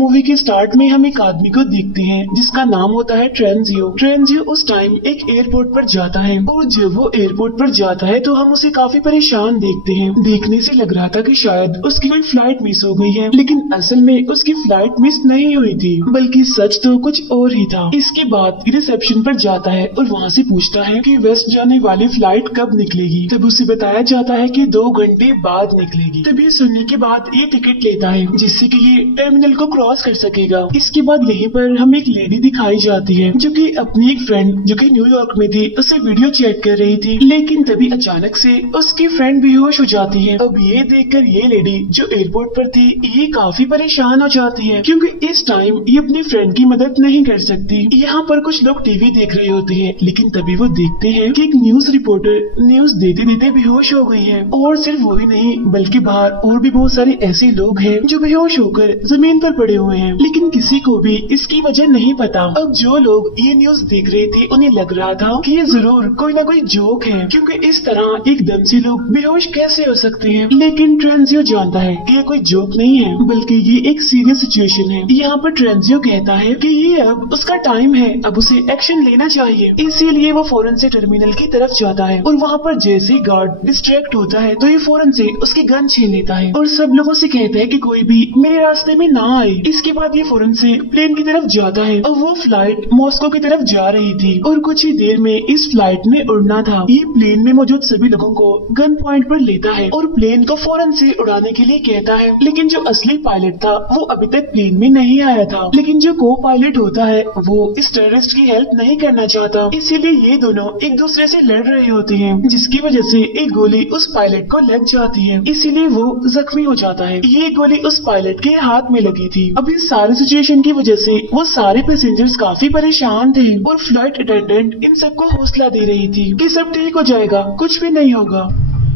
Movie के start में हम एक आदमी को देखते हैं जिसका नाम होता है ट्रेंजियो। ट्रेंजियो उस टाइम एक एयरपोर्ट पर जाता है और जब वो एयरपोर्ट पर जाता है तो हम उसे काफी परेशान देखते हैं। देखने से लग रहा था कि शायद उसकी कोई फ्लाइट मिस हो गई है, लेकिन असल में उसकी फ्लाइट मिस नहीं हुई थी, बल्कि सच तो कुछ और ही था। इसके बाद रिसेप्शन पर जाता है और वहाँ से पूछता है कि वेस्ट जाने वाली फ्लाइट कब निकलेगी। तब उसे बताया जाता है कि 2 घंटे बाद निकलेगी। तब ये सुनने के बाद ये टिकट लेता है जिससे कि ये टर्मिनल को क्रॉस कर सकेगा। इसके बाद यहीं पर हमें एक लेडी दिखाई जाती है जो कि अपनी एक फ्रेंड जो कि न्यूयॉर्क में थी उसे वीडियो चैट कर रही थी, लेकिन तभी अचानक से उसकी फ्रेंड बेहोश हो जाती है। अब ये देखकर ये लेडी जो एयरपोर्ट पर थी ये काफी परेशान हो जाती है क्योंकि इस टाइम ये अपनी फ्रेंड की मदद नहीं कर सकती। यहाँ पर कुछ लोग टीवी देख रहे होते हैं, लेकिन तभी वो देखते हैं कि एक न्यूज रिपोर्टर न्यूज देते देते बेहोश हो गई है। और सिर्फ वही नहीं बल्कि बाहर और भी बहुत सारे ऐसे लोग हैं जो बेहोश होकर जमीन पर पड़े हुए हैं, लेकिन किसी को भी इसकी वजह नहीं पता। अब जो लोग ये न्यूज देख रहे थे उन्हें लग रहा था कि ये जरूर कोई ना कोई जोक है, क्योंकि इस तरह एकदम से लोग बेहोश कैसे हो सकते हैं। लेकिन ट्रेंजियो जानता है कि ये कोई जोक नहीं है, बल्कि ये एक सीरियस सिचुएशन है। यहाँ पर ट्रेंजियो कहता है कि ये अब उसका टाइम है, अब उसे एक्शन लेना चाहिए। इसीलिए वो फौरन से टर्मिनल की तरफ जाता है और वहाँ पर जैसे ही गार्ड डिस्ट्रैक्ट होता है तो ये फौरन से उसकी गन छीन लेता है और सब लोगों से कहता है कि कोई भी मेरे रास्ते में ना आए। इसके बाद ये फौरन से प्लेन की तरफ जाता है और वो फ्लाइट मॉस्को की तरफ जा रही थी और कुछ ही देर में इस फ्लाइट ने उड़ना था। ये प्लेन में मौजूद सभी लोगों को गन पॉइंट पर लेता है और प्लेन को फौरन से उड़ाने के लिए कहता है, लेकिन जो असली पायलट था वो अभी तक प्लेन में नहीं आया था। लेकिन जो को पायलट होता है वो इस टेररिस्ट की हेल्प नहीं करना चाहता, इसीलिए ये दोनों एक दूसरे से लड़ रहे होते हैं, जिसकी वजह से एक गोली उस पायलट को लग जाती है, इसीलिए वो जख्मी हो जाता है। ये गोली उस पायलट के हाथ में लगी थी। अब इस सारे सिचुएशन की वजह से वो सारे पैसेंजर्स काफी परेशान थे और फ्लाइट अटेंडेंट इन सबको हौसला दे रही थी कि सब ठीक हो जाएगा, कुछ भी नहीं होगा।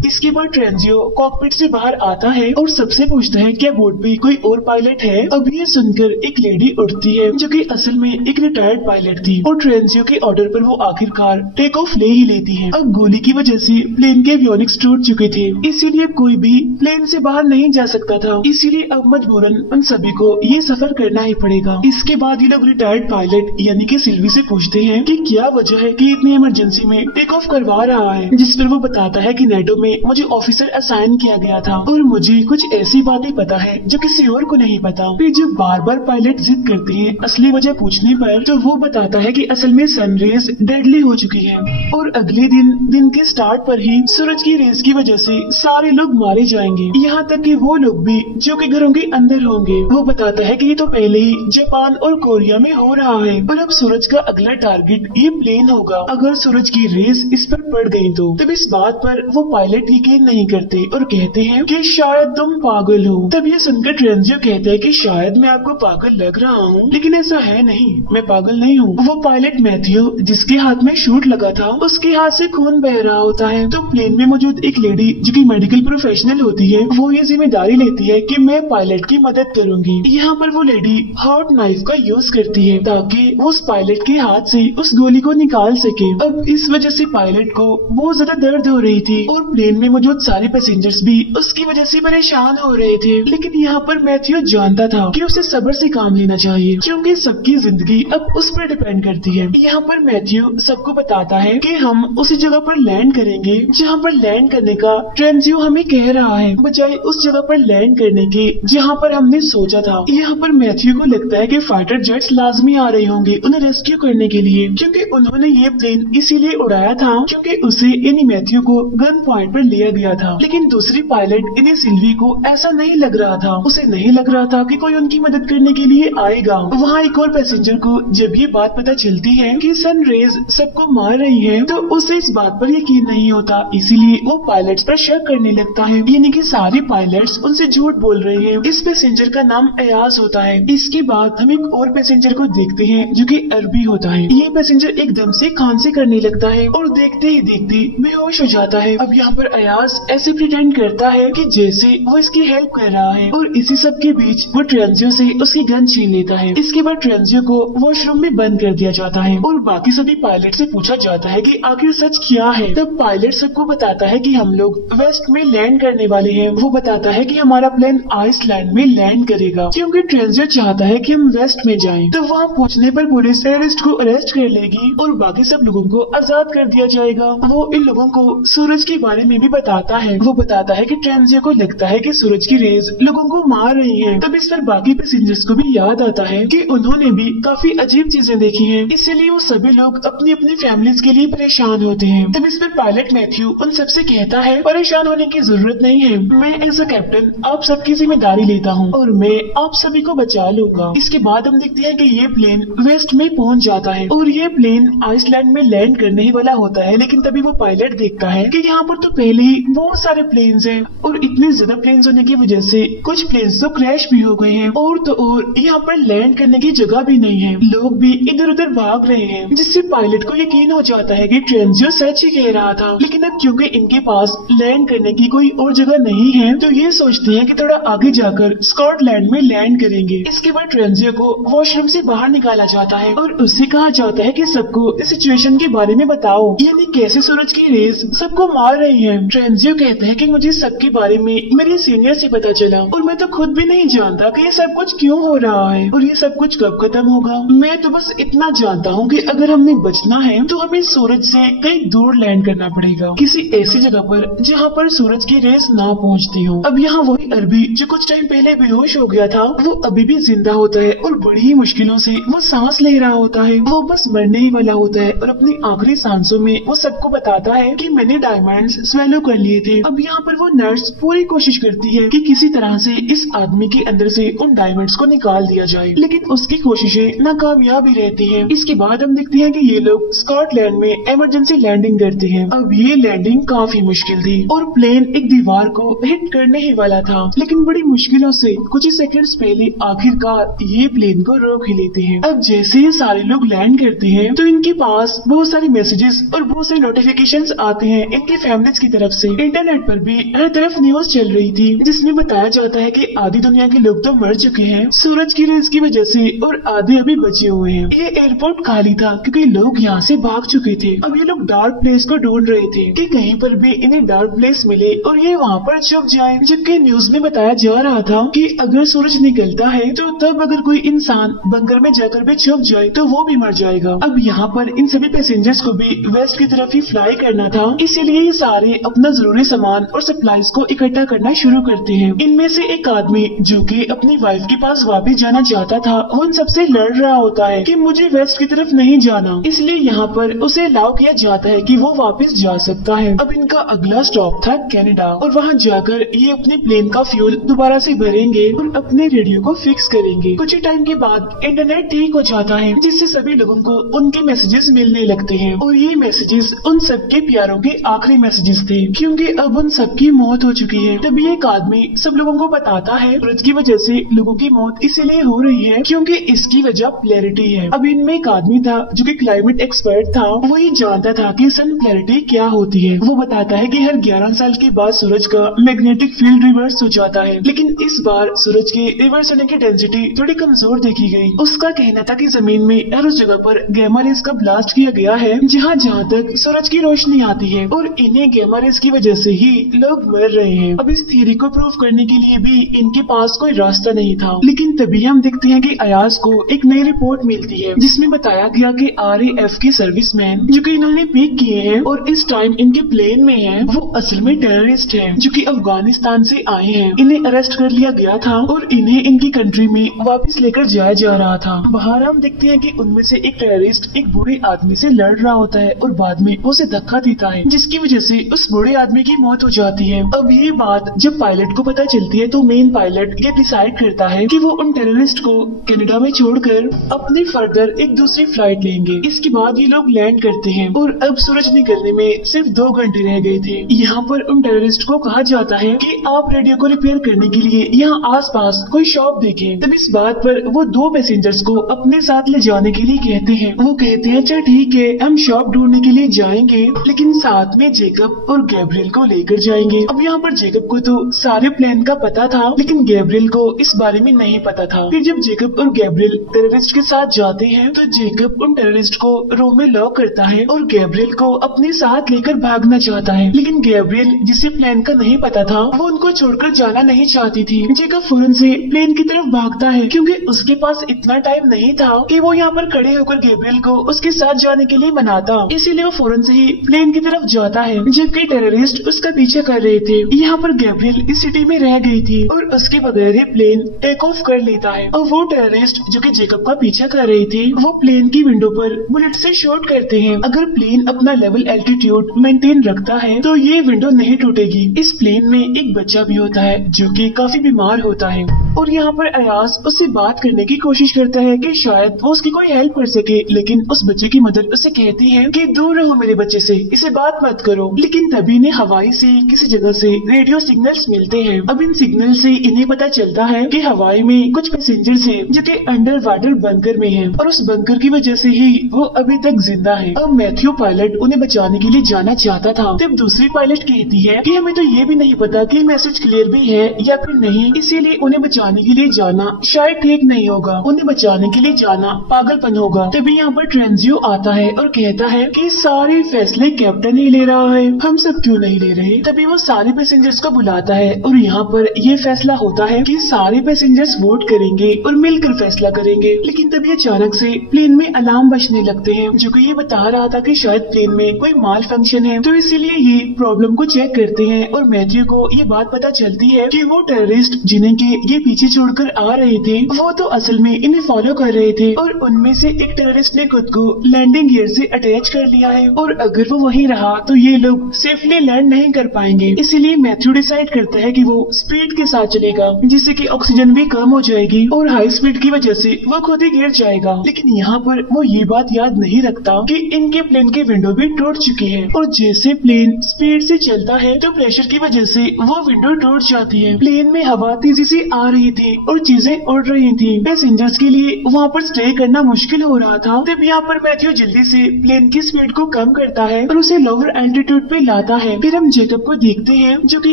इसके बाद ट्रेंजियो कॉकपिट से बाहर आता है और सबसे पूछता है क्या बोर्ड पे कोई और पायलट है। अब ये सुनकर एक लेडी उठती है जो कि असल में एक रिटायर्ड पायलट थी और ट्रेंजियो के ऑर्डर पर वो आखिरकार टेक ऑफ ले ही लेती है। अब गोली की वजह से प्लेन के एवियोनिक्स टूट चुके थे, इसीलिए कोई भी प्लेन से बाहर नहीं जा सकता था, इसीलिए अब मजबूरन उन सभी को ये सफर करना ही पड़ेगा। इसके बाद ये लोग रिटायर्ड पायलट यानी कि सिल्वी से पूछते हैं कि क्या वजह है कि इतनी इमरजेंसी में टेक ऑफ करवा रहा है, जिस पर वो बताता है कि नेटो में मुझे ऑफिसर असाइन किया गया था और मुझे कुछ ऐसी बातें पता है जो किसी और को नहीं पता। फिर जब बार बार पायलट जिद करते हैं असली वजह पूछने पर तो वो बताता है कि असल में सनरेज डेडली हो चुकी है और अगले दिन के स्टार्ट पर ही सूरज की रेस की वजह से सारे लोग मारे जाएंगे, यहाँ तक कि वो लोग भी जो कि घरों के अंदर होंगे। वो बताता है कि ये तो पहले ही जापान और कोरिया में हो रहा है और अब सूरज का अगला टारगेट ये प्लेन होगा। अगर सूरज की रेस इस पर पड़ गई तो तब इस बात पर वो पायलट यकीन नहीं करते और कहते हैं कि शायद तुम पागल हो। तब ये सुनकर ट्रेंजियो कहता है कि शायद मैं आपको पागल लग रहा हूँ, लेकिन ऐसा है नहीं, मैं पागल नहीं हूँ। वो पायलट मैथ्यू जिसके हाथ में शूट लगा था उसके हाथ से खून बह रहा होता है तो प्लेन में मौजूद एक लेडी जो कि मेडिकल प्रोफेशनल होती है वो ये जिम्मेदारी लेती है कि मैं पायलट की मदद करूंगी। यहाँ पर वो लेडी हॉट नाइफ का यूज करती है ताकि वो उस पायलट के हाथ से उस गोली को निकाल सके। अब इस वजह से पायलट को बहुत ज्यादा दर्द हो रही थी और प्लेन में मौजूद सारे पैसेंजर्स भी उसकी वजह से परेशान हो रहे थे, लेकिन यहाँ पर मैथ्यू जानता था कि उसे सब्र से काम लेना चाहिए क्योंकि सबकी जिंदगी अब उस पर डिपेंड करती है। यहाँ पर मैथ्यू सबको बताता है कि हम उसी जगह पर लैंड करेंगे जहाँ पर लैंड करने का ट्रेंजियो हमें कह रहा है, बजाय उस जगह पर लैंड करने के जहाँ पर हमने सोचा था। यहाँ पर मैथ्यू को लगता है कि फाइटर जेट्स लाजमी आ रहे होंगे उन्हें रेस्क्यू करने के लिए, क्योंकि उन्होंने ये प्लेन इसीलिए उड़ाया था क्योंकि उसे यानी मैथ्यू को गन पॉइंट पर लिया गया था। लेकिन दूसरी पायलट यानी सिल्वी को ऐसा नहीं लग रहा था, उसे नहीं लग रहा था कि कोई उनकी मदद करने के लिए आएगा। वहाँ एक और पैसेंजर को जब ये बात पता चलती है कि सन रेज सबको मार रही है तो उसे इस बात पर यकीन नहीं होता, इसीलिए वो पायलट्स पर शक करने लगता है, यानी कि सारे पायलट्स उनसे झूठ बोल रहे हैं। इस पैसेंजर का नाम अयाज होता है। इसके बाद हम एक और पैसेंजर को देखते हैं जो कि अरबी होता है। ये पैसेंजर एकदम से खांसी करने लगता है और देखते ही देखते बेहोश हो जाता है। अब यहाँ पर पर अयाज ऐसे प्रिटेंड करता है कि जैसे वो इसकी हेल्प कर रहा है और इसी सब के बीच वो ट्रेंजियो से उसकी गन छीन लेता है। इसके बाद ट्रेंजियो को वॉशरूम में बंद कर दिया जाता है और बाकी सभी पायलट से पूछा जाता है कि आखिर सच क्या है। तब पायलट सबको बताता है कि हम लोग वेस्ट में लैंड करने वाले हैं। वो बताता है कि हमारा प्लेन आइसलैंड में लैंड करेगा क्योंकि ट्रेंजियो चाहता है कि हम वेस्ट में जाएं। तो वहाँ पहुँचने पर पुलिस टेररिस्ट को अरेस्ट कर लेगी और बाकी सब लोगों को आजाद कर दिया जाएगा। वो इन लोगों को सूरज के बारे में भी बताता है। वो बताता है कि ट्रेंजियो को लगता है कि सूरज की रेज लोगों को मार रही है। तब इस पर बाकी पैसेंजर्स को भी याद आता है कि उन्होंने भी काफी अजीब चीजें देखी हैं, इसीलिए वो सभी लोग अपनी अपनी फैमिलीज के लिए परेशान होते हैं। तब इस पर पायलट मैथ्यू उन सबसे कहता है परेशान होने की जरूरत नहीं है, मैं एज अ कैप्टन आप सबकी जिम्मेदारी लेता हूँ और मैं आप सभी को बचा लूंगा। इसके बाद हम देखते हैं कि ये प्लेन वेस्ट में पहुँच जाता है और ये प्लेन आइसलैंड में लैंड करने ही वाला होता है। लेकिन तभी वो पायलट देखता है कि यहाँ पर तो पहले ही बहुत सारे प्लेन्स हैं और इतने ज्यादा प्लेन्स होने की वजह से कुछ प्लेन्स तो क्रैश भी हो गए हैं और तो और यहाँ पर लैंड करने की जगह भी नहीं है, लोग भी इधर उधर भाग रहे हैं, जिससे पायलट को यकीन हो जाता है कि ट्रेंजियो सच ही कह रहा था। लेकिन अब क्योंकि इनके पास लैंड करने की कोई और जगह नहीं है तो ये सोचते हैं कि थोड़ा आगे जाकर स्कॉटलैंड में लैंड करेंगे। इसके बाद ट्रेंजियो को वॉशरूम से बाहर निकाला जाता है और उससे कहा जाता है कि सबको इस सिचुएशन के बारे में बताओ, यानी कैसे सूरज की रेस सबको मार रही है। ट्रेंजियो कहता है कि मुझे सबके बारे में मेरे सीनियर से पता चला और मैं तो खुद भी नहीं जानता कि ये सब कुछ क्यों हो रहा है और ये सब कुछ कब खत्म होगा। मैं तो बस इतना जानता हूँ कि अगर हमने बचना है तो हमें सूरज से कहीं दूर लैंड करना पड़ेगा, किसी ऐसी जगह पर जहाँ पर सूरज की रेस ना पहुँचती हो। अब यहाँ वही अरबी जो कुछ टाइम पहले बेहोश हो गया था वो अभी भी जिंदा होता है और बड़ी ही मुश्किलों से वो सांस ले रहा होता है। वो बस मरने ही वाला होता है और अपनी आखिरी सांसों में वो सबको बताता है कि मैंने डायमंड्स स्वेलो कर लिए थे। अब यहाँ पर वो नर्स पूरी कोशिश करती है कि किसी तरह से इस आदमी के अंदर से उन डायमंड्स को निकाल दिया जाए, लेकिन उसकी कोशिशें नाकामयाब ही रहती हैं। इसके बाद हम देखते हैं कि ये लोग स्कॉटलैंड में इमरजेंसी लैंडिंग करते हैं। अब ये लैंडिंग काफी मुश्किल थी और प्लेन एक दीवार को हिट करने ही वाला था, लेकिन बड़ी मुश्किलों से कुछ ही सेकंड्स पहले आखिरकार ये प्लेन को रोक ही लेते हैं। अब जैसे ये सारे लोग लैंड करते हैं तो इनके पास बहुत सारे मैसेजेस और बहुत सारे नोटिफिकेशंस आते हैं इनकी फैमिलीज की तरफ से। इंटरनेट पर भी हर तरफ न्यूज चल रही थी जिसमें बताया जाता है कि आधी दुनिया के लोग तो मर चुके हैं सूरज की रेस की वजह से और आधे अभी बचे हुए हैं। ये एयरपोर्ट खाली था क्योंकि लोग यहाँ से भाग चुके थे। अब ये लोग डार्क प्लेस को ढूंढ रहे थे कि कहीं पर भी इन्हें डार्क प्लेस मिले और ये वहाँ पर छुप जाए, जबकि न्यूज में बताया जा रहा था कि अगर सूरज निकलता है तो तब अगर कोई इंसान बंकर में जाकर भी छुप जाए तो वो भी मर जाएगा। अब यहाँ पर इन सभी पैसेंजर्स को भी वेस्ट की तरफ ही फ्लाई करना था, इसीलिए ये सारे अपना जरूरी सामान और सप्लाईज को इकट्ठा करना शुरू करते हैं। इनमें से एक आदमी जो कि अपनी वाइफ के पास वापस जाना चाहता था वो उन सबसे लड़ रहा होता है कि मुझे वेस्ट की तरफ नहीं जाना, इसलिए यहाँ पर उसे अलाउ किया जाता है कि वो वापस जा सकता है। अब इनका अगला स्टॉप था कनाडा और वहाँ जाकर ये अपने प्लेन का फ्यूल दोबारा से भरेंगे और अपने रेडियो को फिक्स करेंगे। कुछ ही टाइम के बाद इंटरनेट ठीक हो जाता है जिससे सभी लोगों को उनके मैसेजेस मिलने लगते हैं और ये मैसेजेस उन सबके प्यारों के आखिरी मैसेजेस थे क्योंकि अब उन सबकी मौत हो चुकी है। तभी एक आदमी सब लोगों को बताता है सूरज की वजह से लोगों की मौत इसीलिए हो रही है क्योंकि इसकी वजह पोलैरिटी है। अब इनमें एक आदमी था जो कि क्लाइमेट एक्सपर्ट था, वो ये जानता था कि सन पोलैरिटी क्या होती है। वो बताता है कि हर 11 साल के बाद सूरज का मैग्नेटिक फील्ड रिवर्स हो जाता है, लेकिन इस बार सूरज के रिवर्स होने की डेंसिटी थोड़ी कमजोर देखी गई। उसका कहना था कि जमीन में हर उस जगह पर गैमा रेस का ब्लास्ट किया गया है जहाँ तक सूरज की रोशनी आती है और इन्हें गैमा रेस की वजह से ही लोग मर रहे हैं। अब इस थ्योरी को प्रूव करने के लिए भी इनके पास कोई रास्ता नहीं था, लेकिन तभी हम देखते हैं कि अयाज को एक नई रिपोर्ट मिलती है जिसमें बताया गया कि RAF के सर्विसमैन जो कि इन्होंने पिक किए हैं और इस टाइम इनके प्लेन में हैं, वो असल में टेररिस्ट हैं जो कि अफगानिस्तान से आए हैं। इन्हें अरेस्ट कर लिया गया था और इन्हें इनकी कंट्री में वापस लेकर जाया जा रहा था। बाहर हम देखते हैं कि उनमें से एक टेररिस्ट एक बूढ़े आदमी से लड़ रहा होता है और बाद में उसे धक्का देता है जिसकी वजह से उस बूढ़े आदमी की मौत हो जाती है। अब ये बात जब पायलट को पता चलती है तो मेन पायलट ये डिसाइड करता है कि वो उन टेररिस्ट को कनाडा में छोड़कर अपनी फर्दर एक दूसरी फ्लाइट लेंगे। इसके बाद ये लोग लैंड करते हैं और अब सूरज निकलने में सिर्फ 2 घंटे रह गए थे। यहाँ पर उन टेररिस्ट को कहा जाता है कि आप रेडियो को रिपेयर करने के लिए यहाँ आसपास कोई शॉप देखें। तब इस बात पर वो 2 पैसेंजर्स को अपने साथ ले जाने के लिए कहते हैं। वो कहते हैं अच्छा ठीक है हम शॉप ढूंढने के लिए जाएंगे, लेकिन साथ में जेकब और गैब्रियल को लेकर जाएंगे। अब यहाँ पर जेकब को तो सारे प्लान का पता था, लेकिन गैब्रियल को इस बारे में नहीं पता था। फिर जब जेकब और गैब्रियल टेररिस्ट के साथ जाते हैं तो जेकब उन टेररिस्ट को रूम में लॉक करता है और गैब्रियल को अपने साथ लेकर भागना चाहता है, लेकिन गैब्रियल जिसे प्लान का नहीं पता था वो उनको छोड़कर जाना नहीं चाहती थी। जेकब फौरन से प्लेन की तरफ भागता है क्योंकि उसके पास इतना टाइम नहीं था कि वो यहाँ पर खड़े होकर गैब्रियल को उसके साथ जाने के लिए मनाता, इसीलिए वो फौरन से ही प्लेन की तरफ जाता है जबकि टेररिस्ट उसका पीछे कर रहे थे। यहाँ पर गैब्रियल इस सिटी में रह गई थी और उसके बगैर ही प्लेन टेक ऑफ कर लेता है और वो टेररिस्ट जो कि जेकब का पीछा कर रहे थे वो प्लेन की विंडो पर बुलेट से शॉट करते हैं। अगर प्लेन अपना लेवल एल्टीट्यूड मेंटेन रखता है तो ये विंडो नहीं टूटेगी। इस प्लेन में एक बच्चा भी होता है जो कि काफी बीमार होता है और यहाँ पर अयाज उससे बात करने की कोशिश करता है कि शायद वो उसकी कोई हेल्प कर सके, लेकिन उस बच्चे की मदर उसे कहती है कि दूर रहो मेरे बच्चे से, इसे बात मत करो। लेकिन तभी इन्हें हवाई से किसी जगह से रेडियो सिग्नल्स मिलते हैं। अब इन सिग्नल से इन्हें पता चलता है कि हवाई में कुछ पैसेंजर्स हैं जो कि अंडर वाटर बंकर में हैं और उस बंकर की वजह से ही वो अभी तक जिंदा है। अब मैथ्यू पायलट उन्हें बचाने के लिए जाना चाहता था, तब दूसरी पायलट कहती है कि हमें तो ये भी नहीं पता कि मैसेज क्लियर भी है या फिर नहीं, इसीलिए उन्हें बचाने के लिए जाना शायद ठीक नहीं होगा, उन्हें बचाने के लिए जाना पागलपन होगा। तभी यहाँ पर ट्रेंजियो आता है और कहता है कि सारे फैसले कैप्टन ही ले रहा है, हम सब क्यों नहीं ले रहे। तभी वो सारे पैसेंजर्स को बुलाता है और यहाँ पर ये फैसला होता है कि सारे पैसेंजर्स वोट करेंगे और मिलकर फैसला करेंगे। लेकिन तभी अचानक से प्लेन में अलार्म बजने लगते हैं जो कि ये बता रहा था कि शायद प्लेन में कोई माल फंक्शन है, तो इसीलिए ये प्रॉब्लम को चेक करते हैं और मैथ्यू को ये बात पता चलती है कि वो टेररिस्ट जिन्हें के ये पीछे छोड़कर आ रहे थे वो तो असल में इन्हें फॉलो कर रहे थे और उनमें से एक टेररिस्ट ने खुद को लैंडिंग गियर से अटैच कर लिया है और अगर वो वहीं रहा तो ये लोग सेफली लैंड नहीं कर पाएंगे। इसीलिए मैथ्यू डिसाइड करता है कि वो स्पीड के साथ चलेगा जिससे कि ऑक्सीजन भी कम हो जाएगी और हाई स्पीड की वजह से वो खुद ही गिर जाएगा। लेकिन यहाँ पर वो ये बात याद नहीं रखता कि इनके प्लेन की विंडो भी टूट चुकी है और जैसे प्लेन स्पीड से चलता है तो प्रेशर की वजह से वो विंडो टूट जाती है। प्लेन में हवा तेजी से आ रही थी और चीजें उड़ रही थी। पैसेंजर्स के लिए वहाँ पर स्टे करना मुश्किल हो रहा था। तब यहाँ पर मैथ्यू जल्दी से प्लेन की स्पीड को कम करता है और उसे लोअर एल्टीट्यूड पे लाता है। फिर हम जेकब को देखते हैं जो कि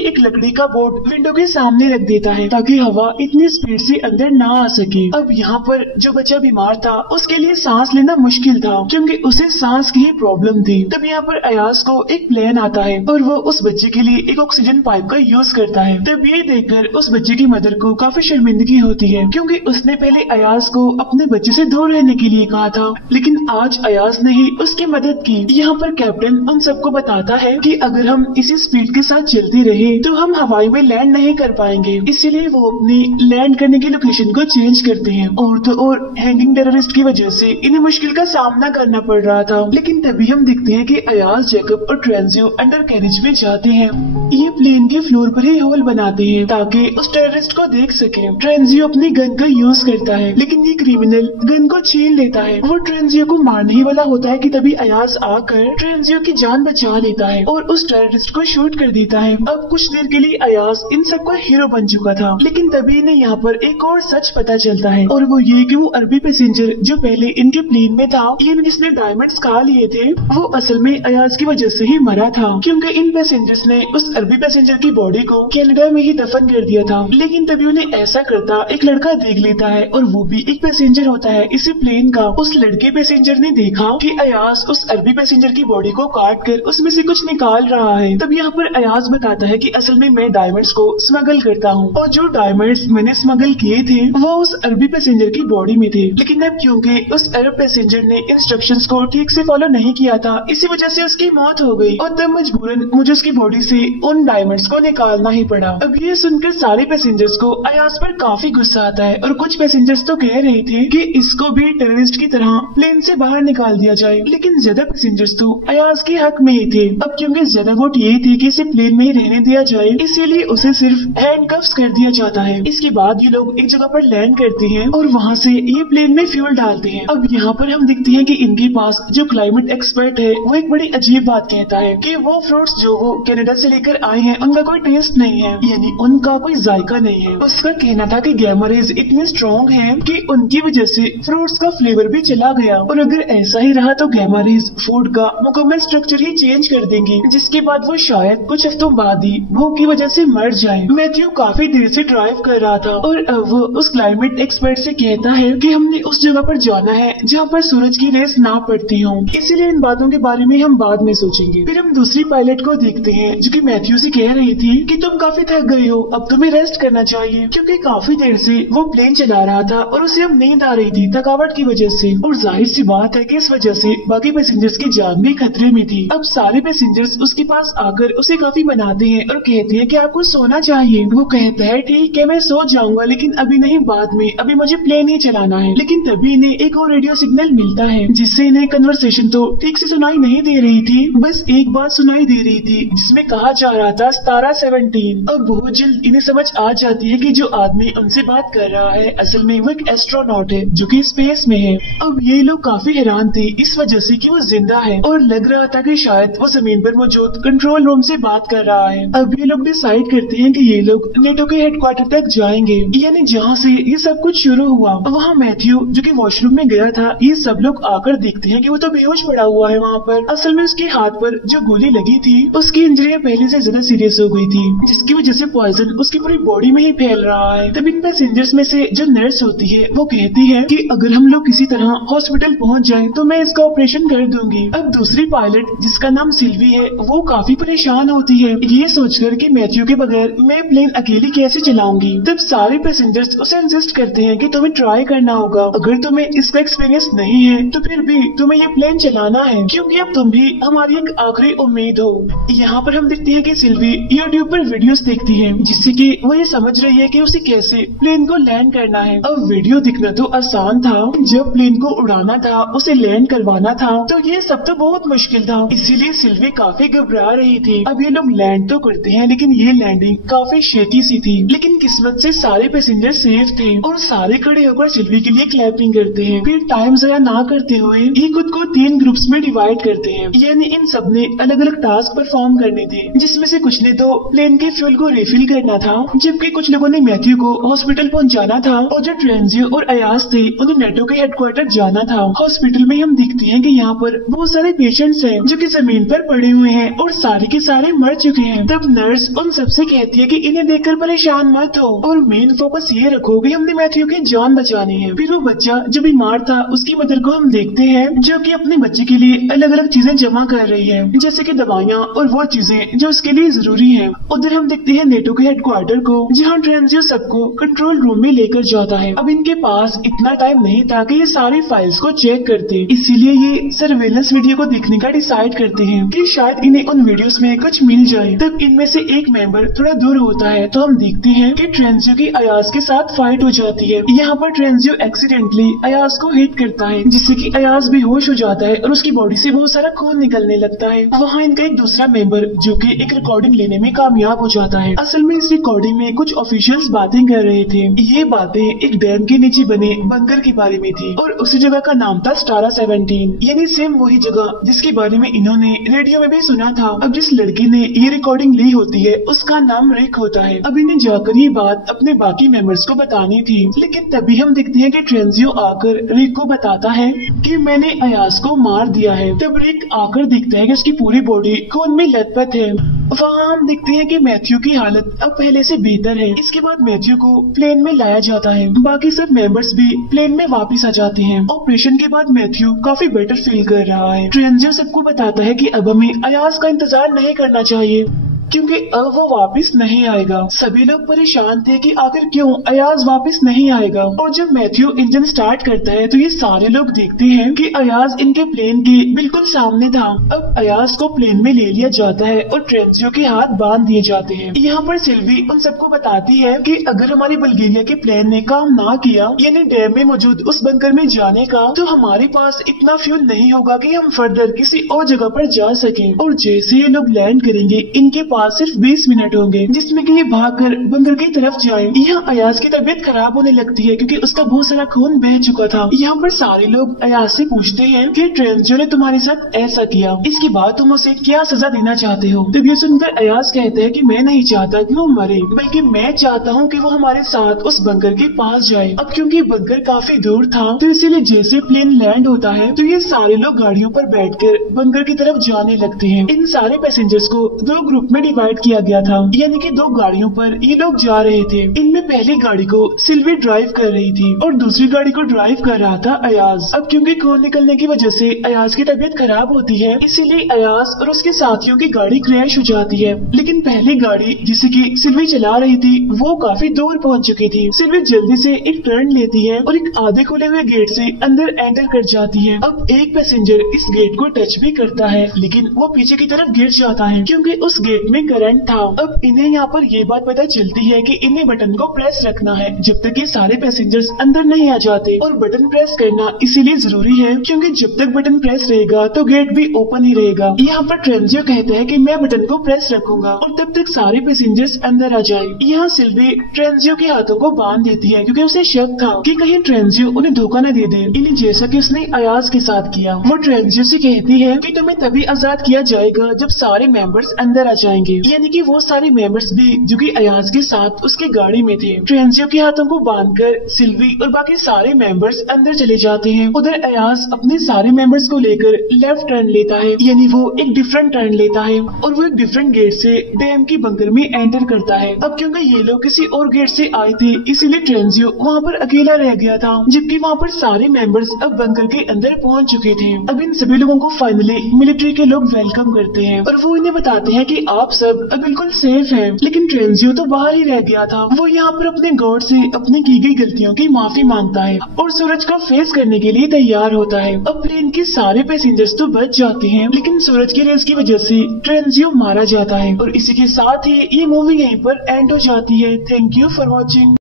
एक लकड़ी का बोर्ड विंडो के सामने रख देता है ताकि हवा इतनी स्पीड से अंदर ना आ सके। अब यहाँ पर जो बच्चा बीमार था उसके लिए सांस लेना मुश्किल था क्योंकि उसे सांस की ही प्रॉब्लम थी। तब यहाँ पर अयाज को एक प्लान आता है और वो उस बच्चे के लिए एक ऑक्सीजन पाइप का यूज करता है। तब ये देखकर उस बच्चे की मदर को काफी शर्मिंदगी होती है क्योंकि उसने पहले अयाज को अपने बच्चे से दूर रहने के लिए कहा था, लेकिन आज अयाज ने ही उसकी मदद की। यहाँ पर कैप्टन उन सबको बताता है कि अगर हम इसी स्पीड के साथ चलते रहे तो हम हवाई में लैंड नहीं कर पाएंगे, इसीलिए वो अपनी लैंड करने की लोकेशन को चेंज करते हैं। और तो और हैंगिंग टेररिस्ट की वजह से इन्हें मुश्किल का सामना करना पड़ रहा था। लेकिन तभी हम देखते हैं कि अयाज, जेकब और ट्रेंजियो अंडर कैरेज में जाते हैं। ये प्लेन के फ्लोर पर ही होल बनाते हैं ताकि उस टेररिस्ट को देख सके। ट्रेंजियो अपनी गन का यूज करता है लेकिन ये क्रिमिनल गन को छीन लेता है। वो ट्रेंजियो को मारने ही वाला होता है कि तभी अयाज आकर ट्रेंजियो की जान बचा लेता है और उस टेररिस्ट को शूट कर देता है। अब कुछ देर के लिए अयाज इन सबका हीरो बन चुका था, लेकिन तभी इन्हें यहाँ पर एक और सच पता चलता है और वो ये कि वो अरबी पैसेंजर जो पहले इनके प्लेन में था, ये जिसने डायमंड्स खा लिए थे, वो असल में अयाज की वजह से ही मरा था क्योंकि इन पैसेंजर्स ने उस अरबी पैसेंजर की बॉडी को कनाडा में ही दफन कर दिया था। लेकिन तभी उन्हें ऐसा करता एक लड़का देख लेता है और वो भी एक पैसेंजर होता है इसी प्लेन का। उस लड़के पैसेंजर ने देखा कि अयाज उस अरबी पैसेंजर की बॉडी को काट कर उसमें से कुछ निकाल रहा है। तब यहाँ पर अयाज बताता है कि असल में मैं डायमंड्स को स्मगल करता हूँ और जो डायमंड्स मैंने स्मगल किए थे वो उस अरबी पैसेंजर की बॉडी में थे, लेकिन अब क्योंकि उस अरब पैसेंजर ने इंस्ट्रक्शंस को ठीक से फॉलो नहीं किया था इसी वजह से उसकी मौत हो गई और तब मजबूरन मुझे उसकी बॉडी से उन डायमंड्स को निकालना ही पड़ा। अब ये सुनकर सारे पैसेंजर्स को अयाज पर काफी गुस्सा आता है और कुछ पैसेंजर्स तो कह रहे थे कि इसको भी टेररिस्ट की तरह प्लेन से बाहर निकाल दिया जाए, लेकिन ज्यादा पैसेंजर्स तो अयाज के हक में ही थे। अब क्योंकि ज्यादा वोट ये थी कि इसे प्लेन में ही रहने दिया जाए, इसीलिए उसे सिर्फ हैंडकफ्स कर दिया जाता है। इसके बाद ये लोग एक जगह पर लैंड करते हैं और वहाँ से ये प्लेन में फ्यूल डालते हैं। अब यहाँ पर हम देखते हैं कि इनके पास जो क्लाइमेट एक्सपर्ट है वो एक बड़ी अजीब बात कहता है कि वो फ्रूट्स जो वो कनाडा से लेकर आए हैं उनका कोई टेस्ट नहीं है, यानी उनका कोई जायका नहीं है। उसका जिसका कहना था कि गामा रेज इतने स्ट्रॉन्ग हैं कि उनकी वजह से फ्रूट्स का फ्लेवर भी चला गया, और अगर ऐसा ही रहा तो गामा रेज फूड का मुकम्मल स्ट्रक्चर ही चेंज कर देंगी, जिसके बाद वो शायद कुछ हफ्तों बाद ही भूख की वजह से मर जाए। मैथ्यू काफी देर से ड्राइव कर रहा था और अब वो उस क्लाइमेट एक्सपर्ट से कहता है कि हमने उस जगह पर जाना है जहाँ पर सूरज की रेस ना पड़ती हो, इसीलिए इन बातों के बारे में हम बाद में सोचेंगे। फिर हम दूसरी पायलट को देखते हैं जो कि मैथ्यू से कह रही थी कि तुम काफी थक गए हो, अब तुम्हें रेस्ट करना चाहिए, क्योंकि काफी देर से वो प्लेन चला रहा था और उसे अब नींद आ रही थी थकावट की वजह से, और जाहिर सी बात है कि इस वजह से बाकी पैसेंजर्स की जान भी खतरे में थी। अब सारे पैसेंजर्स उसके पास आकर उसे काफी मनाते हैं और कहते हैं कि आपको सोना चाहिए। वो कहता है ठीक है मैं सो जाऊंगा, लेकिन अभी नहीं, बाद में, अभी मुझे प्लेन ही चलाना है। लेकिन तभी इन्हें एक और रेडियो सिग्नल मिलता है जिससे इन्हें कन्वर्सेशन तो ठीक से सुनाई नहीं दे रही थी, बस एक बात सुनाई दे रही थी जिसमें कहा जा रहा था तारा 17। अब बहुत जल्द इन्हें समझ आ जाती है कि जो आदमी उनसे बात कर रहा है असल में वो एक एस्ट्रोनॉट है जो कि स्पेस में है। अब ये लोग काफी हैरान थे इस वजह से कि वो जिंदा है, और लग रहा था कि शायद वो जमीन पर मौजूद कंट्रोल रूम से बात कर रहा है। अब ये लोग डिसाइड करते हैं कि ये लोग नेटो के हेडक्वार्टर तक जाएंगे, यानी जहाँ से ये सब कुछ शुरू हुआ। वहाँ मैथ्यू जो कि वॉशरूम में गया था, ये सब लोग आकर देखते हैं कि वो तो बेहोश पड़ा हुआ है वहाँ पर। असल में उसके हाथ पर जो गोली लगी थी उसकी इंजरियां पहले से ज्यादा सीरियस हो गई थी, जिसकी वजह से पॉइजन उसकी पूरी बॉडी में ही फैल रहा है। तब इन पैसेंजर्स में से जो नर्स होती है वो कहती है कि अगर हम लोग किसी तरह हॉस्पिटल पहुँच जाए तो मैं इसका ऑपरेशन कर दूंगी। अब दूसरी पायलट जिसका नाम सिल्वी है वो काफी परेशान होती है ये सोचकर कि मैथ्यू के बगैर मैं प्लेन अकेली कैसे चलाऊंगी। तब सारे पैसेंजर्स उसे इंसिस्ट करते हैं कि तुम्हें ट्राई करना होगा, अगर तुम्हें इसका एक्सपीरियंस नहीं है तो फिर भी तुम्हें ये प्लेन चलाना है, क्योंकि अब तुम भी हमारी एक आखिरी उम्मीद हो। यहाँ पर हम देखते हैं कि सिल्वी यूट्यूब पर वीडियोस देखती है जिससे कि वो ये समझ रही है कि उसे कैसे प्लेन को लैंड करना है। अब वीडियो दिखना तो आसान था, जब प्लेन को उड़ाना था, उसे लैंड करवाना था, तो ये सब तो बहुत मुश्किल था, इसीलिए सिल्वी काफी घबरा रही थी। अब ये लोग लैंड तो करते हैं लेकिन ये लैंडिंग काफी शेकी सी थी, लेकिन किस्मत से सारे पैसेंजर सेफ थे और सारे खड़े होकर सिल्वी के लिए क्लैपिंग करते हैं। फिर टाइम ज़ाया ना करते हुए ये खुद को 3 ग्रुप्स में डिवाइड करते हैं, यानी इन सब ने अलग अलग टास्क परफॉर्म करने थे, जिसमें से कुछ ने तो प्लेन के फ्यूल को रिफिल करना था, जबकि कुछ लोगों ने मैथ्यू को हॉस्पिटल पहुंचाना था, और जो ट्रेंजियो और अयाज थे उन्हें नेटो के हेडक्वार्टर जाना था। हॉस्पिटल में हम देखते हैं कि यहाँ पर बहुत सारे पेशेंट्स हैं जो कि जमीन पर पड़े हुए हैं और सारे के सारे मर चुके हैं। तब नर्स उन सबसे कहती है कि इन्हें देखकर परेशान मत हो और मेन फोकस ये रखो कि हमने मैथ्यू की जान बचानी है। फिर वो बच्चा जो बीमार था उसकी मदर को हम देखते हैं जो कि अपने बच्चे के लिए अलग अलग चीजें जमा कर रही है, जैसे कि दवाइयाँ और वो चीजें जो उसके लिए जरूरी है। उधर हम देखते हैं नेटो के हेडक्वार्टर को, जहाँ ट्रेंजियो सबको कंट्रोल रूम में लेकर जाता है। अब इनके पास इतना टाइम नहीं था कि ये सारी फाइल्स को चेक करते, इसीलिए ये सर्वेलेंस वीडियो को देखने का डिसाइड करते हैं कि शायद इन्हें उन वीडियोस में कुछ मिल जाए। तब इनमें से एक मेंबर थोड़ा दूर होता है तो हम देखते हैं कि ट्रेंजियो की अयाज के साथ फाइट हो जाती है। यहाँ पर ट्रेंजियो एक्सीडेंटली अयाज को हिट करता है, जिससे कि अयाज बेहोश हो जाता है और उसकी बॉडी से बहुत सारा खून निकलने लगता है। वहाँ इनका एक दूसरा मेंबर जो कि एक रिकॉर्डिंग लेने में कामयाब हो जाता है। असल में इस रिकॉर्डिंग में कुछ ऑफिशियल्स बातें कर रहे थे। ये बातें एक डैम के नीचे बने बंकर के बारे में थी और उसी जगह का नाम था तारा 17, यानी सेम वही जगह जिसके बारे में इन्होंने रेडियो में भी सुना था। अब जिस लड़के ने ये रिकॉर्डिंग ली होती है उसका नाम रिक होता है। अब इन्हें जाकर ये बात अपने बाकी मेंबर्स को बतानी थी, लेकिन तभी हम देखते हैं कि ट्रेंजियो आकर रिक को बताता है कि मैंने अयाज को मार दिया है। तब रिक आकर देखता है कि उसकी पूरी बॉडी खून में लथपथ है। वहाँ हम देखते हैं कि मैथ्यू की हालत अब पहले से बेहतर है। इसके बाद मैथ्यू को प्लेन में लाया जाता है, बाकी सब मेंबर्स भी प्लेन में वापस आ जाते हैं। ऑपरेशन के बाद मैथ्यू काफी बेटर फील कर रहा है। ट्रेंजियो सबको बताता है कि अब हमें अयाज का इंतजार नहीं करना चाहिए क्योंकि अब वो वापस नहीं आएगा। सभी लोग परेशान थे कि आखिर क्यों अयाज वापस नहीं आएगा, और जब मैथ्यू इंजन स्टार्ट करता है तो ये सारे लोग देखते हैं कि अयाज इनके प्लेन के बिल्कुल सामने था। अब अयाज को प्लेन में ले लिया जाता है और ट्रेंजियो के हाथ बांध दिए जाते हैं। यहाँ पर सिल्वी उन सबको बताती है कि अगर हमारी बल्गेरिया के प्लेन ने काम ना किया, यानी डैम में मौजूद उस बंकर में जाने का, तो हमारे पास इतना फ्यूल नहीं होगा कि हम फर्दर किसी और जगह पर जा सके। और जैसे ये लोग लैंड करेंगे इनके पास सिर्फ 20 मिनट होंगे जिसमें कि ये भागकर बंकर की तरफ जाए। यहाँ अयाज की तबीयत खराब होने लगती है क्योंकि उसका बहुत सारा खून बह चुका था। यहाँ पर सारे लोग अयाज से पूछते हैं कि ट्रेंजियो ने तुम्हारे साथ ऐसा किया, इसके बाद तुम उसे क्या सजा देना चाहते हो। तब ये सुनकर अयाज कहता है कि मैं नहीं चाहता कि वो मरे, बल्कि मैं चाहता हूँ कि वो हमारे साथ उस बंकर के पास जाए। अब क्योंकि बंकर काफी दूर था तो इसीलिए जैसे प्लेन लैंड होता है तो ये सारे लोग गाड़ियों पर बैठकर बंकर की तरफ जाने लगते हैं। इन सारे पैसेंजर्स को 2 ग्रुप में डिवाइड किया गया था, यानी कि 2 गाड़ियों पर ये लोग जा रहे थे। इनमें पहली गाड़ी को सिल्वी ड्राइव कर रही थी और दूसरी गाड़ी को ड्राइव कर रहा था अयाज। अब क्योंकि खून निकलने की वजह से अयाज की तबीयत खराब होती है, इसीलिए अयाज और उसके साथियों की गाड़ी क्रैश हो जाती है। लेकिन पहली गाड़ी जिसे की सिल्वी चला रही थी वो काफी दूर पहुँच चुकी थी। सिल्वी जल्दी से एक टर्न लेती है और एक आधे खुले हुए गेट से अंदर एंटर कर जाती है। अब एक पैसेंजर इस गेट को टच भी करता है लेकिन वो पीछे की तरफ गिर जाता है क्योंकि उस गेट में करंट था। अब इन्हें यहाँ पर ये बात पता चलती है कि इन्हें बटन को प्रेस रखना है जब तक ये सारे पैसेंजर्स अंदर नहीं आ जाते, और बटन प्रेस करना इसीलिए जरूरी है क्योंकि जब तक बटन प्रेस रहेगा तो गेट भी ओपन ही रहेगा। यहाँ पर ट्रेंजियो कहता है कि मैं बटन को प्रेस रखूंगा और तब तक सारे पैसेंजर्स अंदर आ जाए। यहाँ सिल्वी ट्रेंजियो के हाथों को बांध देती है क्योंकि उसे शक था कि कहीं ट्रेंजियो उन्हें धोखा न दे दे, इन्हें जैसा कि उसने अयाज के साथ किया। वो ट्रेंजियो से कहती है कि तुम्हें तभी आजाद किया जाएगा जब सारे मेंबर्स अंदर आ जाएंगे, यानी कि वो सारे मेंबर्स भी जो कि अयाज के साथ उसके गाड़ी में थे। ट्रेंजियो के हाथों को बांधकर सिल्वी और बाकी सारे मेंबर्स अंदर चले जाते हैं। उधर अयाज अपने सारे मेंबर्स को लेकर लेफ्ट टर्न लेता है, यानी वो एक डिफरेंट टर्न लेता है और वो एक डिफरेंट गेट से डैम की बंकर में एंटर करता है। अब क्योंकि ये लोग किसी और गेट से आए थे इसीलिए ट्रेंजियो वहाँ पर अकेला रह गया था, जबकि वहाँ पर सारे मेंबर्स अब बंकर के अंदर पहुँच चुके थे। अब इन सभी लोगों को फाइनली मिलिट्री के लोग वेलकम करते हैं और वो इन्हें बताते हैं कि आप सब अब बिल्कुल सेफ हैं। लेकिन ट्रेंजियो तो बाहर ही रह गया था। वो यहाँ पर अपने गॉड से अपनी की गई गलतियों की माफी मांगता है और सूरज को फेस करने के लिए तैयार होता है। अब प्लेन के सारे पैसेंजर्स तो बच जाते हैं लेकिन सूरज की रेस की वजह से ट्रेंजियो मारा जाता है। और इसी के साथ ही ये मूवी यहीं पर एंड हो जाती है। Thank you for watching.